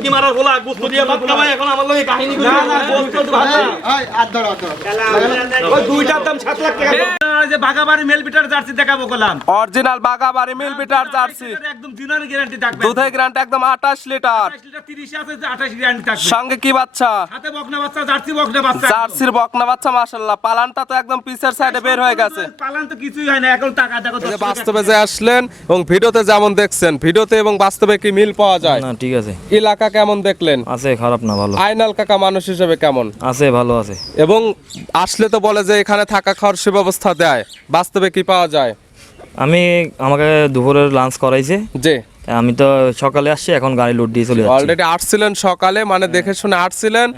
মুরগি মারার বলা গোস্ত দিয়ে ভাত খাওয়াই এখন আমার লগে কাহিনী কইছে না গোস্ত দিয়ে ভাত এই আর ধরো ওই দুইটার দাম 7 লাখ টাকা যে বাগাবাড়ি মেল বিটার জার্সি দেখাবো কলাম অরিজিনাল বাগাবাড়ি মিল বিটার জার্সি একদম দিনের গ্যারান্টি থাকবে দুধের গ্যারান্টি একদম 28 লিটার 28 লিটার 30 আছে 28 গ্যারান্টি থাকবে সঙ্গে কি বাচ্চা হাতে বকনা বাচ্চা জার্সি বকনা বাচ্চা জার্সির বকনা বাচ্চা মাশাআল্লাহ পালানটা তো একদম পিছের সাইডে বের হয়ে গেছে পালান তো কিছুই হয় না এখন টাকা দেখো এই যে বাস্তবে যে আসলেন এবং ভিডিওতে যেমন দেখছেন ভিডিওতে এবং বাস্তবে কি মিল পাওয়া যায় না ঠিক আছে এলাকা কেমন দেখলেন আছে খারাপ না ভালো আইনাল কাকা মানুষ হিসেবে কেমন আছে ভালো আছে এবং আসলে তো বলে যে এখানে থাকা খাওয়ার সুব্যবস্থা দেয় বাস্তবে কি পাওয়া যায় আমাকে দুপুরের লাঞ্চ করাইছে জি আমি তো সকালে আসছি এখন গাড়ি লোড দিয়ে চলে যাচ্ছি অলরেডি আসছিলেন সকালে মানে দেখে শুনে আসছিলেন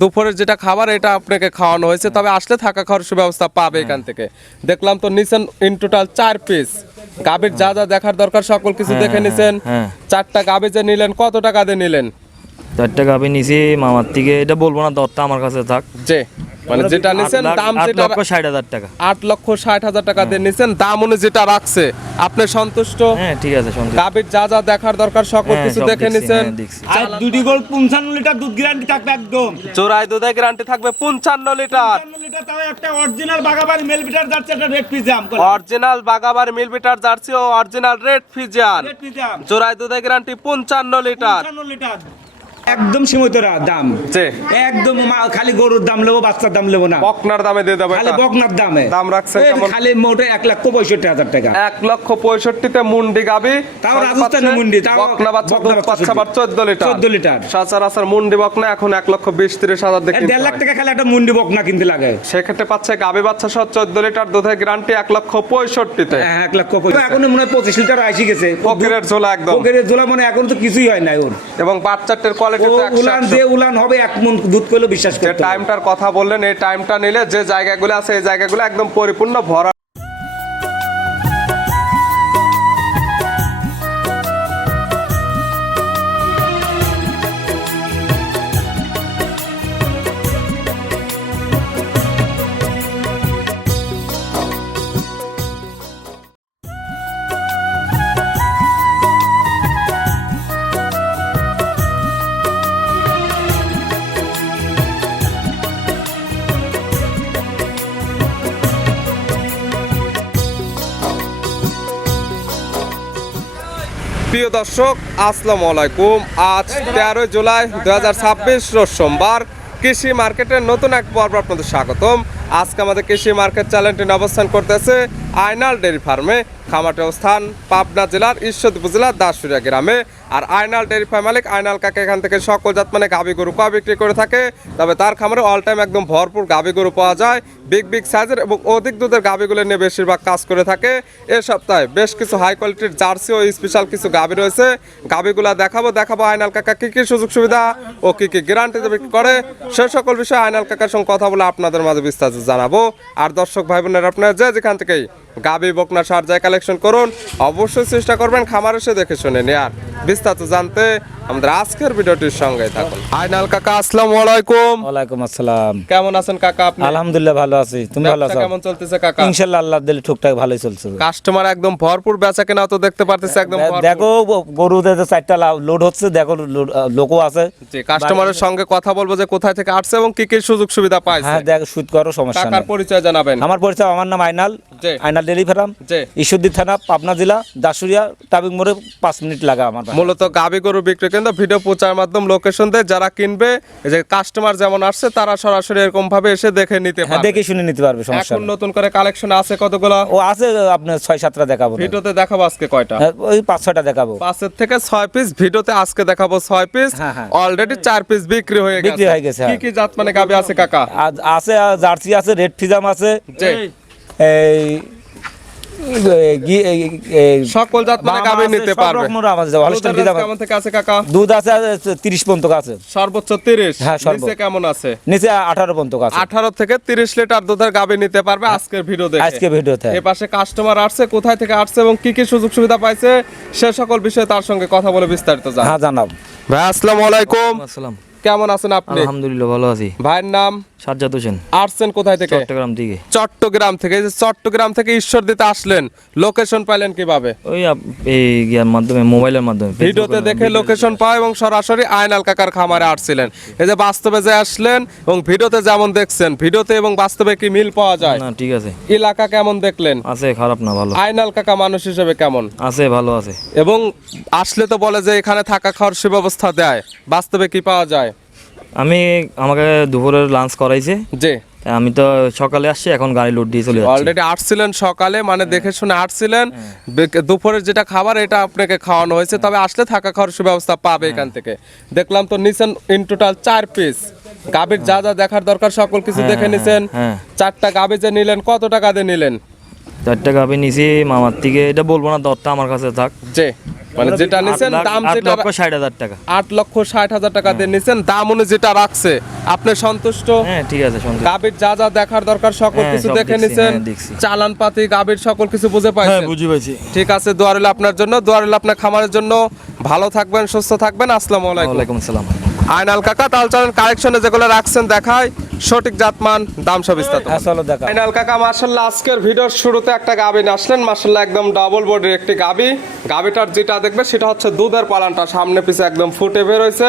দুপুরের যেটা খাবার এটা আপনাকে খাওয়ানো হয়েছে তবে আসলে থাকা খাওয়ার সুব্যবস্থা পাবে এখান থেকে দেখলাম তো নিছেন ইন টোটাল 4 পিস গাবির যা যা দেখার দরকার সকল কিছু দেখে নিছেন হ্যাঁ। 4টা গাবি যে নিলেন কত টাকা দিয়ে নিলেন 4 টাকা আমি নিছি মামার থেকে এটা বলবো না দরটা আমার কাছে থাক যে মানে যেটা নিছেন দাম যেটা 8,60,000 টাকা 8,60,000 টাকা দিয়ে নিছেন দাম অনুযায়ী যেটা রাখছে আপনি সন্তুষ্ট হ্যাঁ ঠিক আছে শুনছি গাবির যা যা দেখার দরকার সকল কিছু দেখে নিছেন আর দুটি গোল 55 লিটার দুধ গ্যারান্টি থাকবে একদম চোরাই দুধের গ্যারান্টি থাকবে 55 লিটার 55 লিটার তাও একটা original Bagabari mail bitter jersey একটা রেড পিজাম অরিজিনাল বাগাবার মিল বিটার জার্সি ও অরিজিনাল রেড ফিজিয়ান রেড পিজাম চোরাই দুধের গ্যারান্টি 55 লিটার 55 লিটার একদম সীমিত দাম জি একদম খালি গরুর দাম নেবো বাচ্চার দাম নেবো না বকনার দামে দিয়ে দেবো খালি বকনার দামে দাম রাখছে এই কেমন খালি মোটে 1,65,000 টাকা 1,65,000 তে মুন্ডি গাবি তাও রাজস্থানি মুন্ডি, তাও বকনা বাচ্চা বকনা দুধ বাচ্চা পাচ্ছে আবার 14 লিটার 14 লিটার সচরাচর মুন্ডি বকনা এখন 1,20,30,000 দেখি 1.5 লাখ টাকা খালি একটা মুন্ডি বকনা কিনতে লাগে সেক্ষেত্রে পাচ্ছে গাবি বাচ্চা সহ 14 লিটার দুধের গ্যারান্টি 1,65,000 তে হ্যাঁ 1,65,000 এখন মনে হয় 25 লিটার আইসি গেছে পকেটের ঝোলা একদম পকেটের ঝোলা মানে এখন তো কিছুই হয় না ওর এবং বাচ্চাটার কোয়ালিটি ও তো উলান 100 দিয়ে উলান হবে 1 মণ দুধ কইলো বিশ্বাস যে করতে টাইমটার কথা বললেন এই টাইমটা নিলে যে জায়গাগুলো আছে এই জায়গাগুলো একদম পরিপূর্ণ ভরা প্রিয় দর্শক আসসালামু আলাইকুম আজ 13 জুলাই 2026 রোজ সোমবার কৃষি মার্কেটের নতুন এক পর্ব আপনাদের স্বাগতম আজকে আমাদের কৃষি মার্কেট চ্যানেলটি অবস্থান করতেছে আইনাল ডেয়ারি ফার্মে খামারটি অবস্থান পাবনা জেলার ঈশ্বরদী উপজেলার দাসুরিয়া গ্রামে আর আইনাল ডেয়ারি ফার্ম মালিক আইনাল কাকা এখান থেকে সকল জাত মানে গাভী গরু কয় বিক্রি করে থাকে তবে তার খামারে অল টাইম একদম ভরপুর গাভী গরু পাওয়া যায় বিগ সাইজের এবং অধিক দুধের গাভীগুলো নিয়ে বেশিরভাগ কাজ করে থাকে এ সপ্তাহে বেশ কিছু হাই কোয়ালিটির জার্সি ও স্পেশাল কিছু গাভী রয়েছে গাভীগুলা দেখাবো আইনাল কাকা কি কি সুযোগ সুবিধা ও কি কি গ্যারান্টিতে বিক্রি করে সে সকল বিষয়ে আইনাল কাকার সঙ্গে কথা বলে আপনাদের মাঝে বিস্তারিত জানাবো আর দর্শক ভাই বোনেরা আপনারা যেখান থেকেই গাভী বকনা সার যায় কালেকশন করুন অবশ্যই চেষ্টা করবেন খামার এসে দেখে শুনে নেয়ার বিস্তারিত জানতে আমাদের আজকের ভিডিওটির সঙ্গে থাকুন আইনাল কাকা আসসালামু আলাইকুম ওয়ালাইকুম আসসালাম কেমন আছেন কাকা আপনি আলহামদুলিল্লাহ ভালো আছি তুমি ভালো আছো কেমন চলতেছে কাকা ইনশাআল্লাহ আল্লাহ দিলে ঠিকঠাক ভালোই চলছে কাস্টমার একদম ভরপুর বেচা কেনা তো দেখতে পারতেছে একদম ভরপুর। দেখো গরুতে যে 4টা লোড হচ্ছে দেখো লোকও আছে জি কাস্টমারের সঙ্গে কথা বলবো যে কোথায় থেকে আসছে এবং কি কি সুযোগ সুবিধা পাইছে হ্যাঁ দেখ শুট করো সমস্যা কাকার নেই পরিচয় জানাবেন আমার পরিচয় আমার নাম আইনাল জি। আইনাল ডেয়ারি ফার্ম জি। ঈশ্বরদী থানা পাবনা জেলা দাসুরিয়া টাবিং মোড়ে 5 মিনিট লাগা আমার বাসা। মূলত গাবি গরু বিক্রি কেন্দ্র ভিডিও প্রচার মাধ্যম লোকেশন দেয় যারা কিনবে এই যে কাস্টমার যেমন আসছে তারা সরাসরি এরকম ভাবে এসে দেখে নিতে হ্যাঁ পারবে দেখে শুনে নিতে পারবে সমস্যা এখন নেই নতুন করে কালেকশন আছে কতগুলো ও আছে আপনার 6-7টা দেখাবো না। ভিডিওতে দেখাবো আজকে কয়টা হ্যাঁ, ওই 5-6টা দেখাবো 5 থেকে 6 পিস ভিডিওতে আজকে দেখাবো 6 পিস হ্যাঁ, হ্যাঁ। অলরেডি 4 পিস বিক্রি হয়ে গেছে বিক্রি হয়ে গেছে, কি হ্যাঁ। কি জাত মানে গাবি আছে কাকা আছে জার্সি আছে রেড ফিজাম আছে জি এই সকল জাত মানে গাবি নিতে পারবে হলস্টাইন দুধের কেমন থেকে আছে কাকা দুধ আছে 30 পর্যন্ত আছে সর্বোচ্চ 30 হ্যাঁ, সর্বোচ্চ। নিচে কেমন আছে নিচে 18 পর্যন্ত আছে 18 থেকে 30 লিটার দুধের গাবি নিতে পারবে আজকের ভিডিও দেখে আজকে ভিডিওতে এই পাশে কাস্টমার আসছে কোথায় থেকে আসছে এবং কি কি সুযোগ সুবিধা পাইছে সে সকল বিষয়ে তার সঙ্গে কথা বলে বিস্তারিত জানাবো হ্যাঁ জানাব ভাই আসসালামু আলাইকুম আসসালাম কেমন আছেন আপনি আলহামদুলিল্লাহ ভালো আছি ভাইয়ের নাম সাজ্জাদ হোসেন, আসছেন কোথায় থেকে? চট্টগ্রাম থেকে। চট্টগ্রাম থেকে। এই যে চট্টগ্রাম থেকে ঈশ্বর দিতে আসলেন, লোকেশন পাইলেন কিভাবে? ওই এই ইয়ার মাধ্যমে, মোবাইলের মাধ্যমে, ভিডিওতে দেখে লোকেশন পাওয়া এবং সরাসরি আয়নাল কাকার খামারে আসছিলেন। এই যে বাস্তবে যে আসলেন এবং ভিডিওতে যেমন দেখছেন, ভিডিওতে এবং বাস্তবে কি মিল পাওয়া যায়? না ঠিক আছে, এলাকা কেমন দেখলেন? আছে, খারাপ না, ভালো আয়নাল কাকা মানুষ হিসেবে কেমন? আছে, ভালো আছে। এবং আসলে তো বলে যে এখানে থাকা খাওয়ার সুব্যবস্থা দেয়, বাস্তবে কি পাওয়া যায়? আমাকে দুপুরের লাঞ্চ করাইছে, জি, আমি তো সকালে আসছি, এখন গাড়ি লোড দিয়ে চলে যাচ্ছি। অলরেডি আসছিলেন সকালে, মানে দেখে শুনে আসছিলেন। দুপুরের যেটা খাবার এটা আপনাকে খাওয়ানো হয়েছে, তবে আসলে থাকা খাওয়ার সুব্যবস্থা পাবে এখান থেকে। দেখলাম তো নিছেন ইন টোটাল 4 পিস গাভীর, যা যা দেখার দরকার সকল কিছু দেখে নিছেন। হ্যাঁ। 4টা গাভী যে নিলেন কত টাকা দিয়ে নিলেন? 4টা গাভী নিছি মামার থেকে, এটা বলবো না, দরটা আমার কাছে থাক। যে মানে যেটা নিছেন দাম যেটা 8,60,000 টাকা। 8,60,000 টাকা দিয়ে নিছেন, দাম অনুযায়ী যেটা রাখছে আপনি সন্তুষ্ট? হ্যাঁ ঠিক আছে, সন্তুষ্ট। গাভীর যা যা দেখার দরকার সকল হ্যাঁ, কিছু সব দেখে দেখছি, নিছেন, হ্যাঁ, দেখছি। চালান পাতি গাভীর সকল কিছু বুঝে হ্যাঁ, পাইছেন? বুঝি পাইছি। ঠিক আছে, দোয়া রইল আপনার জন্য, দোয়া রইল আপনার খামারের জন্য। ভালো থাকবেন, সুস্থ থাকবেন। আসসালামু আলাইকুম। ওয়ালাইকুম আসসালাম। আয়নাল কাকা, তাহলে চলেন কালেকশনে যেগুলো রাখছেন দেখায়, সঠিক জাতমান, দাম সব বিস্তারিত। চলো দেখা। আয়নাল কাকা মাশাআল্লাহ আজকের ভিডিওর শুরুতে একটা গাভী নিয়ে আসলেন, মাশাআল্লাহ একদম ডাবল বডির একটি গাভী। গাভীটার যেটা দেখবে সেটা হচ্ছে দুধের পালানটা সামনে পিছে একদম ফুটে বের হয়েছে,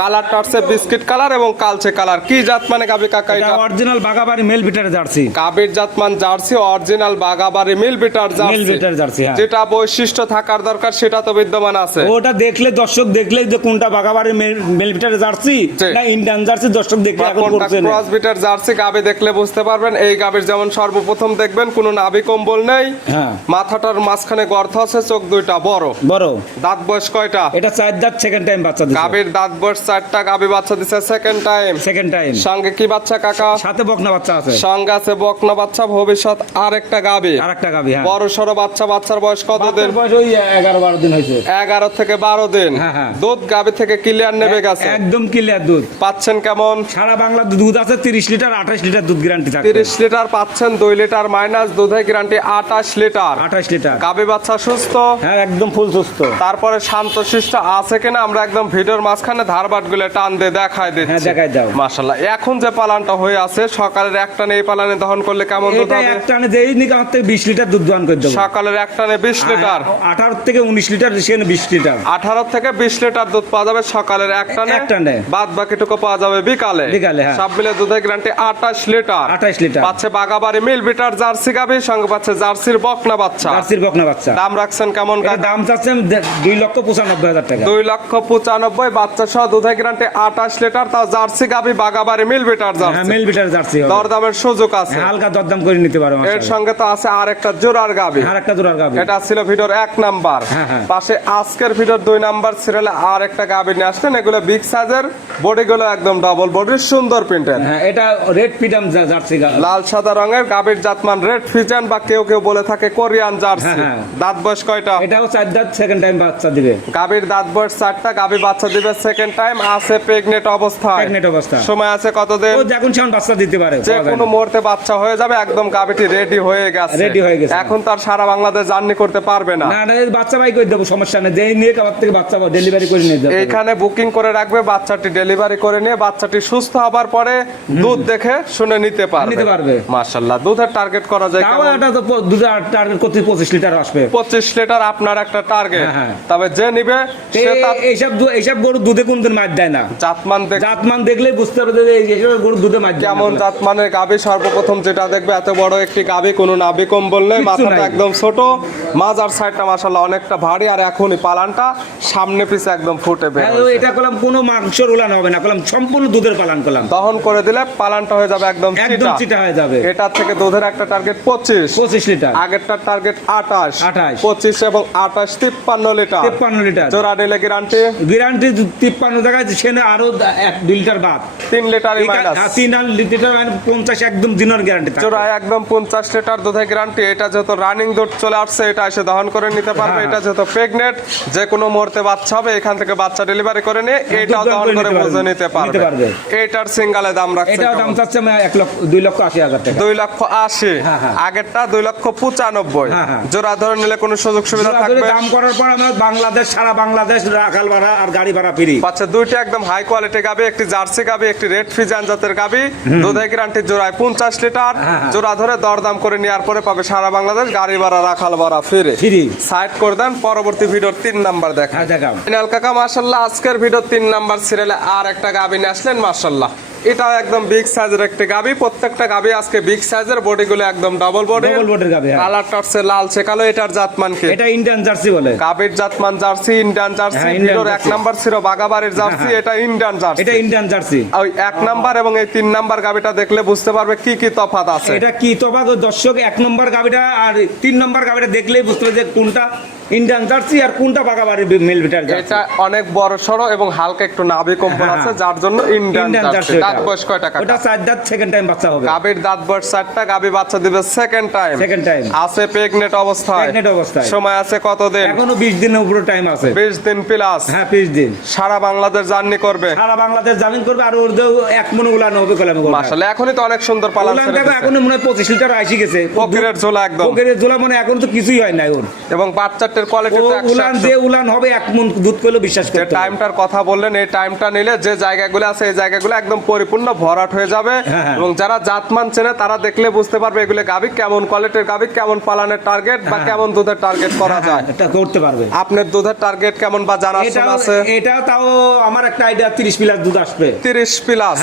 কালারটা হচ্ছে বিস্কিট কালার এবং কালচে কালার। কি জাত মানে গাভী কাকা এটা? Original Bagabari mail bitter jersey. গাভীর জাতমান জার্সি, অরিজিনাল বাগাবাড়ি মিল বিটার মেল বিটার জার্সি, হ্যাঁ। যেটা বৈশিষ্ট্য থাকার দরকার সেটা তো বিদ্যমান আছে। ওটা দেখলে দর্শক দেখলেই যে কোনটা বাগাবাড়ি মেল বিটার জার্সি জি। না ইন্ডিয়ান জার্সি, দর্শক দেখলে এখন কোনটা করছে না। ক্রস বিটার জার্সি গাভী দেখলে বুঝতে পারবেন। এই গাভীর যেমন সর্বপ্রথম দেখবেন কোনো নাভি কম্বল নেই, হ্যাঁ। মাথাটার মাঝখানে গর্ত আছে, চোখ দুইটা বড়। বড় দাঁত বয়স কয়টা? এটা 4 দাঁত, সেকেন্ড টাইম বাচ্চা দিছে। গাভীর দাঁত বয়স 4টা, গাভী বাচ্চা দিছে সেকেন্ড টাইম। সেকেন্ড টাইম সঙ্গে কি বাচ্চা কাকা? সাথে বকনা বাচ্চা আছে। সঙ্গে আছে বকনা বাচ্চা, ভবিষ্যৎ আরেকটা গাভী। আরেকটা গাবি, হ্যাঁ। বড় সড়ো বাচ্চা, বাচ্চার বয়স কত দিন? বাচ্চার বয়স ওই 11-12 দিন হয়েছে। 11 থেকে 12 দিন। হ্যাঁ, হ্যাঁ। দুধ গাভী থেকে ক্লিয়ার নেবে গেছে, একদম ক্লিয়ার দুধ পাচ্ছেন কেমন? সারা বাংলা দুধ আছে 30 লিটার, 28 লিটার দুধ গ্যারান্টি থাকে। 30 লিটার পাচ্ছেন, 2 লিটার মাইনাস, দুধের গ্যারান্টি 28 লিটার। 28 লিটার, গাভী বাচ্চা সুস্থ, হ্যাঁ একদম ফুল সুস্থ। তারপরে শান্তশিষ্ট আছে কিনা আমরা একদম ভিডিওর মাঝখানে ধারবাট গুলো টান দিয়ে দেখাই দিচ্ছি। হ্যাঁ, দেখাই দাও। মাশাআল্লাহ, এখন যে পালানটা হয়ে আছে সকালের একটানে এই পালানে দহন করলে কেমন দুধ এটা হবে? একটানে যেই নিক আমার থেকে 20 লিটার দুধ দোয়ান করে দেবো। সকালের একটানে 20 লিটার, 18 থেকে 19 লিটার, সেখানে 20 লিটার। 18 থেকে 20 লিটার দুধ পাওয়া যাবে সকালের একটানে, একটানে। বাদ বাকিটুকু পাওয়া যাবে বিকালে। বিকালে, হ্যাঁ। সব মিলে দুধের গ্যারান্টি 28 লিটার। 28 লিটার পাচ্ছে বাগাবাড়ি মিল বিটার জার্সি গাভী, সঙ্গে পাচ্ছে জার্সির বকনা বাচ্চা। জার্সির বকনা বাচ্চা। দাম রাখছেন কেমন এটা কাকা? দাম চাচ্ছেন 2,95,000 টাকা। 2,95,000, বাচ্চা সহ দুধের গ্যারান্টি 28 লিটার, তাও জার্সি গাভী বাগাবাড়ি মিল বিটার হ্যাঁ, জার্সি। মেল বিটার জার্সি হবে। দরদামের সুযোগ আছে, হ্যাঁ, হালকা দরদাম করে নিতে পারো। এর সঙ্গে তো আছে আরেকটা জোড়ার গাভী। আর একটা জোড়ার গাবি। এটা ছিল ভিডিওর 1 নাম্বার। হ্যাঁ, হ্যাঁ। পাশে আজকের ভিডিওর 2 নাম্বার সিরিয়ালে আর একটা গাভী নিয়ে আসলেন। এগুলো বিগ সাইজের, বডিগুলো একদম ডাবল বডির, সুন্দর প্রিন্টের। হ্যাঁ, এটা রেড পিডাম জার্সি গাবি। লাল সাদা রঙের গাভীর জাতমান রেড ফিজান বা কেউ কেউ বলে থাকে কোরিয়ান জার্সি। হ্যাঁ, হ্যাঁ। দাঁত বয়স কয়টা? এটাও 4 দাঁত, সেকেন্ড টাইম বাচ্চা দিবে। গাভীর দাঁত বয়স 4টা, গাভী বাচ্চা দিবে সেকেন্ড টাইম, আছে প্রেগনেন্ট অবস্থায়। প্রেগনেন্ট অবস্থা। সময় আছে কতদিন? ও যখন সেখন বাচ্চা দিতে পারে। যে কোনো মুহূর্তে বাচ্চা হয়ে যাবে, একদম গাভীটি রেডি হয়ে গেছে। Ready হয়ে গেছে। এখন তার সারা বাংলাদেশ জার্নি করতে পারবে না। না না, বাচ্চা বাই করে দেবো, সমস্যা নেই। যেই নিয়ে আমার থেকে বাচ্চা ডেলিভারি করে নিয়ে যাবে। এইখানে বুকিং করে রাখবে, বাচ্চাটি ডেলিভারি করে নিয়ে বাচ্চাটি সুস্থ হবার পরে দুধ দেখে শুনে নিতে নিতে পারবে। মাশাআল্লাহ, দুধের টার্গেট করা যায় তাও কেমন? এটা তো দুধের টার্গেট করতে 25 লিটার আসবে। 25 লিটার আপনার একটা টার্গেট। হ্যাঁ, হ্যাঁ। তবে যে নিবে সে তার এইসব গরু দুধে কোনদিন মার দেয় না। জাতমান দেখ জাতমান দেখলেই বুঝতে পারবে যে এইসব গরু দুধে মার দেয় না। কেমন জাতমানের গাভী সর্বপ্রথম যেটা দেখবে, এত বড় একটি গাভী, কোনো নাভি কম্বল নেই, কিচ্ছু মাথাটা নাই। একদম ছোট, মাজার সাইডটা মাশাআল্লাহ অনেকটা ভারী, আর এখনই পালানটা সামনে পিছে একদম ফুটে বের হ্যাঁ, হয়েছে। এটা করলাম কোনো মাংসর উলান হবে না, করলাম সম্পূর্ণ দুধের পালন করলাম। দহন করে দিলে পালানটা হয়ে যাবে একদম একদম চিটা হয়ে যাবে। এটার থেকে দুধের একটা টার্গেট 25 লিটার। আগেরটার টার্গেট 28 28 25 এবং 28 53 লিটার। 53 লিটার জোড়া নিলে গ্যারান্টি গ্যারান্টি 53 টাকা, সেখানে আরো 1-2 লিটার বাদ। 3 লিটারই মাইনাস। 3 লিটার 50 একদম দিনের গ্যারান্টি। জোড়া একদম 50 লিটার দুধের গ্যারান্টি। এটা যত রানিং দুধ চলে আসছে, এটা এসে দহন করে নিতে পারবে। হ্যাঁ। এটা যত প্রেগনেন্ট, যে কোনো মুহূর্তে বাচ্চা হবে, এখান থেকে বাচ্চা ডেলিভারি করে নিয়ে এটাও দুধ দহন করে করে নিতে বুঝে পারবে। নিতে নিতে পারবে। পারবে। এটার সিঙ্গালে দাম রাখছে এটাও দাম চাচ্ছে আমি 2,80,000 টাকা। 2,80,000। হ্যাঁ, হ্যাঁ। আগেরটা 2,95,000। হ্যাঁ, হ্যাঁ। জোড়া ধরে নিলে কোনো সুযোগ সুবিধা থাকবে? দাম করার পর আমরা বাংলাদেশ, সারা বাংলাদেশ রাখাল ভাড়া আর গাড়ি ভাড়া ফ্রি। পাচ্ছে দুইটা একদম হাই কোয়ালিটি গাবি, একটি জার্সি গাবি, একটি রেড ফ্রিজিয়ান জাতের গাবি। দুধের গ্যারান্টি জোড়ায় 50 লিটার। জোড়া ধরে দরদাম করে নেওয়ার পরে পাবে সারা বাংলাদেশ গাড়ি ভাড়া, রাখাল ভাড়া ফ্রি। সাইড করে দেন, পরবর্তী ভিডিওর 3 নাম্বার দেখা। ফাইনাল কাকা মাশাআল্লাহ, আজকের ভিডিও 3 নাম্বার সিরিয়ালে আর একটা গাবি নিয়ে আসলেন মাশাআল্লাহ। এটাও একদম বিগ সাইজের একটা গাবি। প্রত্যেকটা গাবি আজকে বিগ সাইজের, বডিগুলো একদম ডাবল বডির গাবি। কালারটা হচ্ছে লালচে কালো। এটার জাতমান কি? এটা ইন্ডিয়ান জার্সি বলে। গাবির জাতমান জার্সি, ইন্ডিয়ান জার্সি। ভিডিওর 1 নাম্বার ছিল বাগাবাড়ির জার্সি, এটা ইন্ডিয়ান জার্সি। এটা ইন্ডিয়ান জার্সি। ওই 1 নাম্বার এবং এই 3 নাম্বার গাবিটা দেখলে বুঝতে পারবে কি কি তফাৎ আছে। এটা কি তফাৎ দর্শক 1 নম্বর গাবিটা আর 3 নম্বর গাবিটা দেখলেই বুঝতে পারবে যে কোনটা ইন্ডিয়ান জার্সি আর কোনটা বাগাবাড়ি মেল বিটার জার্সি। এটা অনেক বড় সরো এবং হালকা একটু নাভি কম্পন আছে, যার জন্য ইন্ডিয়ান জার্সি। দাঁত বয়স কয় টাকা? ওটা 4 দাঁত, সেকেন্ড টাইম বাচ্চা হবে। গাবির দাঁত বয়স 4টা, গাবি বাচ্চা দিবে সেকেন্ড টাইম। আছে প্রেগনেন্ট অবস্থায়। সময় আছে কত দিন? এখনো 20 দিনের উপরে টাইম আছে। 20 দিন প্লাস। হ্যাঁ 20 দিন। সারা বাংলাদেশ জার্নি করবে। সারা বাংলাদেশ জার্নি করবে আর ওর এক মন উলান হবে কলাম। মাশাআল্লাহ, এখনই তো অনেক সুন্দর পালান ছেড়ে দিয়েছে। এখনো মনে হয় 25 লিটার আইসি গেছে। পকেটের ঝোলা একদম। পকেটের ঝোলা মানে এখন তো কিছুই হয় না ওর। এবং বাচ্চাটার কোয়ালিটি তো উলান যে উলান হবে 1 মন দুধ কইলো বিশ্বাস করতে। যে টাইমটার কথা বললেন, এই টাইমটা নিলে যে জায়গাগুলো আছে এই জায়গাগুলো একদম পরিপূর্ণ ভরাট হয়ে যাবে। এবং যারা জাতমান চেনে তারা দেখলে বুঝতে পারবে এগুলো গাবি কেমন কোয়ালিটির গাবি, কেমন পালানের টার্গেট বা কেমন দুধের টার্গেট করা যায়। এটা করতে পারবে। আপনার দুধের টার্গেট কেমন বা জানা আছে? এটা তাও আমার একটা আইডিয়া 30 প্লাস দুধ আসবে। 30 প্লাস।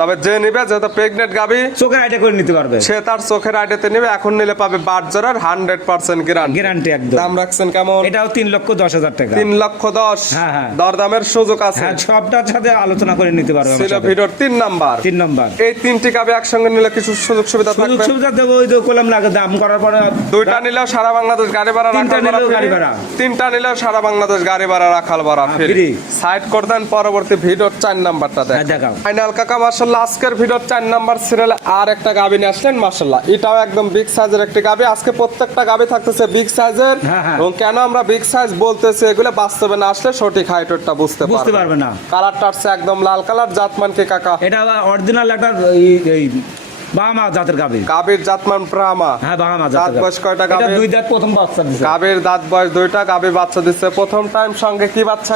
তবে যে নিবে যেহেতু প্রেগনেন্ট গাবি, চোখের আইডিয়া করে নিতে পারবে। সে তার চোখের আইডিয়াতে নিবে। এখন নিলে পাবে বাটজরার 100% গ্যারান্টি একদম। দাম রাখছেন কেমন? এটাও 3,10,000 টাকা। 3,10,000। দরদামের সুযোগ আছে। সবটার সাথে আলোচনা করে নিতে পারবে। ছিল ভিডিওর 3 নাম্বার। এই 3টি গাবি একসঙ্গে নিলে কিছু সুযোগ সুবিধা থাকবে। সুযোগ সুবিধা দেব, ওই তো কলম লাগে দাম করার পরে। 2টা নিলেও সারা বাংলাদেশ গাড়ি ভাড়া, রাখাল ভাড়া। 3টা নিলেও সারা বাংলাদেশ গাড়ি ভাড়া, রাখাল ভাড়া ফ্রি। সাইড করে দেন, পরবর্তী ভিডিওর 4 নাম্বারটা দেখাও। ফাইনাল কাকা মাশাআল্লাহ, আজকের ভিডিওর 4 নাম্বার সিরিয়ালে আর একটা গাবি নিয়ে আসলেন মাশাআল্লাহ। এটাও একদম বিগ সাইজের একটা গাবি। আজকে প্রত্যেকটা গাবি থাকতেছে বিগ সাইজের। এবং কেন আমরা বিগ সাইজ বলতেছি, এগুলো বাস্তবে না আসলে সঠিক হাইটটা বুঝতে পারবে না। কালারটা আছে একদম লাল কালার। জাতমান কি কাকা? এটা অরিজিনাল একটা বাহামা জাতের গাবি। গাবির জাতমান ব্রাহ্মা। হ্যাঁ বাহামা জাতের। দাঁত বয়স কয়টা গাবি? এটা 2 দাঁত, প্রথম বাচ্চা দিছে। গাবির দাঁত বয়স 2টা, গাবি বাচ্চা দিচ্ছে প্রথম টাইম। সঙ্গে কি বাচ্চা?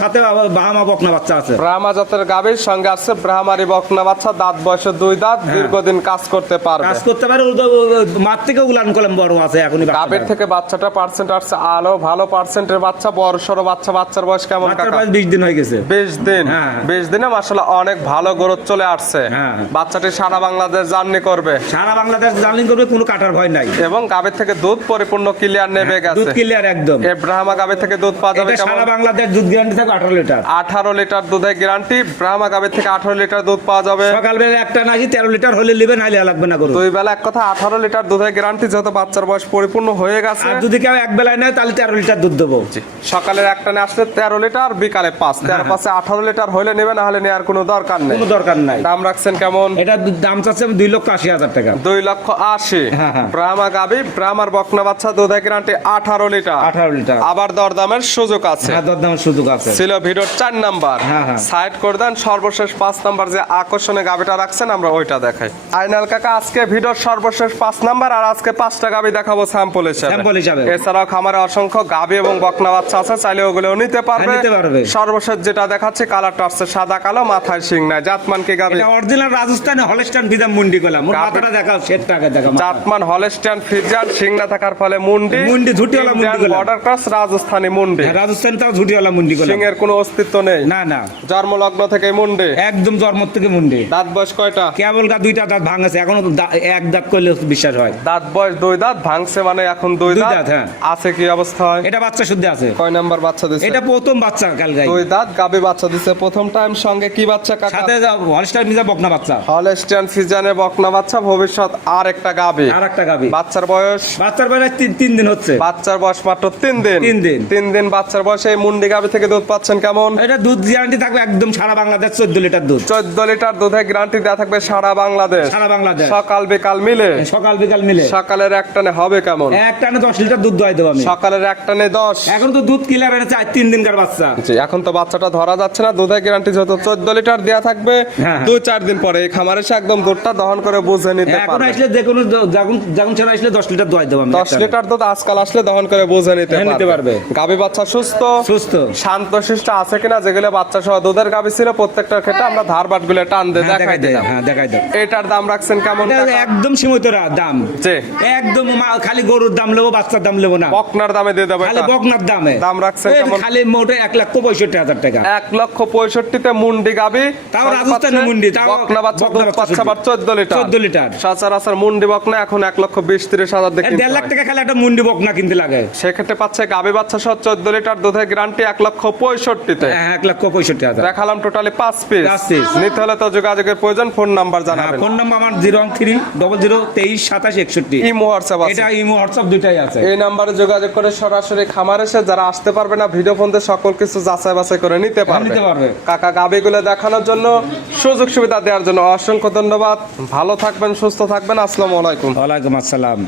সাথে বাহামা বকনা বাচ্চা আছে। ব্রাহ্মা জাতের গাবির সঙ্গে আছে ব্রাহ্মারি বকনা বাচ্চা। দাঁত বয়সে 2 দাঁত, দীর্ঘদিন কাজ করতে পারবে। মাঠ থেকে উলান কলম বড় আছে এখনই। গাবির থেকে বাচ্চাটা পার্সেন্ট আসছে আলো, ভালো পার্সেন্টের বাচ্চা, বড় সরো বাচ্চা। বাচ্চার বয়স কেমন কাকা? 20 দিন হয়ে গেছে। 20 দিন। 20 দিনে মাশাআল্লাহ অনেক ভালো গ্রোথ চলে আসছে। বাচ্চাটি সারা বাংলাদেশ জার্নি করবে। সারা বাংলাদেশ জার্নি করবে, কোনো কাটার ভয় নাই। এবং গাবির থেকে দুধ পরিপূর্ণ ক্লিয়ার নেবে গেছে। দুধ ক্লিয়ার একদম। এই ব্রাহ্মা গাবির থেকে দুধ পাওয়া যাবে কেমন? সারা বাংলাদেশ দুধ গ্যারান্টি থাকে 18 লিটার। 18 লিটার দুধের গ্যারান্টি। ব্রাহ্মা গাবির থেকে 18 লিটার দুধ পাওয়া যাবে। সকালবেলা একটা নাকি 13 লিটার হলে নেবে, নাইলে লাগবে না গরু। 2 বেলা এক কথা 18 লিটার দুধের গ্যারান্টি, যেহেতু বাচ্চার বয়স পরিপূর্ণ হয়ে গেছে। আর যদি কেউ এক বেলায় নেয় তাহলে 13 লিটার দুধ দেবো। সকালের একটানে আসলে 13 লিটার, বিকালে 5। 13 5 18 লিটার হলে নেবে, না হলে নেওয়ার কোনো দরকার নেই। কোনো দরকার নাই। দাম রাখছেন কেমন? এটা দাম চাচ্ছে 2,80,000 টাকা। 2,80,000। ব্রাহ্মা গাবি, ব্রাহ্মার বকনা বাচ্চা, দুধের গ্যারান্টি 18 লিটার। 18 লিটার। আবার দরদামের সুযোগ আছে। দরদামের সুযোগ আছে। ছিল ভিডিওর 4 নাম্বার। সাইড করে দেন, সর্বশেষ 5 নাম্বার যে আকর্ষণীয় গাবিটা রাখছেন আমরা ওইটা দেখাই। আইনাল কাকা, আজকে ভিডিওর সর্বশেষ 5 নাম্বার। আর আজকে 5টা গাবি দেখাবো স্যাম্পল হিসেবে। এছাড়াও খামারে অসংখ্য গাবি এবং বকনা বাচ্চা আছে, চাইলে ওগুলোও নিতে পারবে। সর্বশেষ যেটা দেখাচ্ছে, কালারটা আসছে সাদা কালো, মাথায় শিং নাই। জাতমান কি গাবি? এটা অরিজিনাল রাজস্থানি হলস্টাইন ফ্রিজিয়ান মুন্ডি কলা। মাথাটা দেখাও, সেটটাকে দেখাও। জাতমান হলস্টাইন ফ্রিজিয়ান, শিং না থাকার ফলে মুন্ডি ঝুটিওয়ালা মুন্ডি কলা। বর্ডার ক্রস রাজস্থানি মুন্ডি। রাজস্থান তাও ঝুটিওয়ালা মুন্ডি কলা। শিং এর কোনো অস্তিত্ব নেই। না। জন্মলগ্ন থেকে মুন্ডি। একদম জন্ম থেকে মুন্ডি। দাঁত বয়স কয়টা? কেবল 2টা দাঁত ভাঙছে, এখনো 1 দাঁত করলে বিশ্বাস হয়। দাঁত বয়স 2 দাঁত ভাঙছে, মানে এখন 2 দাঁত। আছে কি অবস্থা হয়? এটা বাচ্চা শুদ্ধ আছে। কয় নাম্বার বাচ্চা দিছে? এটা প্রথম বাচ্চা কালকে। 2 দাঁত গাবি বাচ্চা দিছে প্রথম টাইম। সঙ্গে কি বাচ্চা কাকা? সাথে হলস্টাইন ফ্রিজিয়ান বকনা বাচ্চা। হলস্টাইন ফ্রিজিয়ানের বকনা বাচ্চা, ভবিষ্যৎ আর একটা গাবি। বাচ্চার বয়স? 3 দিন হচ্ছে। বাচ্চার বয়স মাত্র 3 দিন। 3 দিন বাচ্চার বয়সে এই মুন্ডি গাবি থেকে দুধ পাচ্ছেন কেমন? এটা দুধ গ্যারান্টি থাকবে একদম সারা বাংলাদেশ 14 লিটার দুধ। 14 লিটার দুধের গ্যারান্টি দেওয়া থাকবে সারা বাংলাদেশ। সকাল বিকাল মিলে। সকালের এক টানে হবে কেমন? এক টানে 10 লিটার দুধ দোয়াই দেব আমি। সকালের এক টানে 10। এখন তো দুধ ক্লিয়ার আছে 3 দিনকার বাচ্চা। এখন তো বাচ্চাটা ধরা যাচ্ছে না। দুধের গ্যারান্টি যত 14 লিটার দেওয়া থাকবে। 2-4 দিন পরে এই খামারে এসে একদম দুধটা দহন করে বুঝে নিতে এখন পারবে। আসলে যে কোনো যখন ছাড়া আসলে 10 লিটার দোয়াই দেবো আমি 10 লিটার দুধ আজকাল আসলে দহন করে বুঝে নিতে হ্যাঁ, নিতে পারবে। গাভী বাচ্চা সুস্থ সুস্থ শান্তশিষ্ট আছে কিনা, যেগুলো বাচ্চা সহ দুধের গাভী ছিল প্রত্যেকটার ক্ষেত্রে আমরা ধার বাটগুলো টান দিয়ে হ্যাঁ, দেখাই দিলাম। হ্যাঁ দেখাই দাও। এটার দাম রাখছেন কেমন এটা টাকা? একদম সীমিত দাম, জি। একদম খালি গরুর দাম নেবো, বাচ্চার দাম নেবো না, বকনার দামে দিয়ে দেবো খালি এটা? বকনার দামে দাম রাখছেন এই কেমন? খালি মোটে 1,65,000 টাকা। 1,65,000 মুন্ডি গাভী, তাও রাজস্থানী মুন্ডি, তাও বকনা বাচ্চা বকনা দুধ বাচ্চা পাচ্ছে আবার 14 লিটার। 14 লিটার। সচরাচর মুন্ডি বকনা এখন 1,20,000-30,000 দেখি। 1.5 লাখ টাকা খালি একটা মুন্ডি বকনা কিনতে লাগে। সেক্ষেত্রে পাচ্ছে গাভী বাচ্চা সহ 14 লিটার দুধের গ্যারান্টি 1,65,000-তে। হ্যাঁ 1,65,000। দেখালাম টোটালি 5 পিস। 5 piece। নিতে হলে তো যোগাযোগের প্রয়োজন, ফোন নাম্বার হ্যাঁ, জানাবেন। ফোন নাম্বার আমার 01300232761। ইমো হোয়াটসঅ্যাপ আছে। এটা ইমো হোয়াটসঅ্যাপ দুটাই আছে। এই নাম্বারে যোগাযোগ করে সরাসরি খামার এসে যারা আসতে পারবে না ভিডিও ফোন দিয়ে সকল কিছু যাচাই বাছাই করে নিতে পারবে। নিতে পারবে। কাকা গাবিগুলো দেখানোর জন্য, সুযোগ সুবিধা দেওয়ার জন্য অসংখ্য ধন্যবাদ। ভালো থাকবেন, সুস্থ থাকবেন। আসসালামু আলাইকুম। ওয়ালাইকুম আসসালাম।